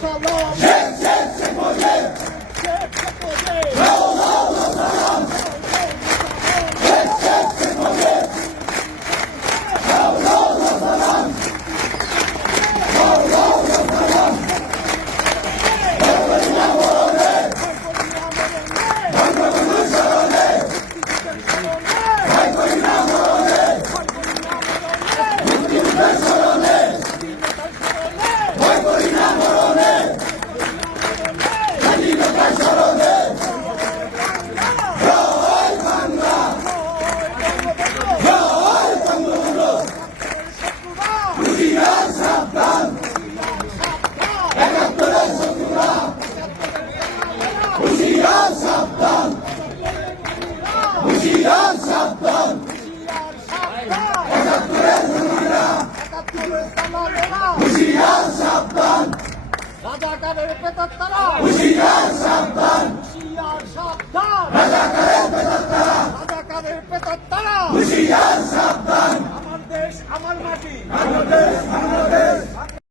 Colômbia! হুশিয়ার সাবধান হুশিয়ার সাবধান হুশিয়ার সাবধান রাজাকারের পেতাত্তারা হুশিয়ার সাবধান হুশিয়ার সাবধান রাজাকারের হুশিয়ার সাবধান আমার দেশ আমার মাটি। বাংলাদেশ বাংলাদেশ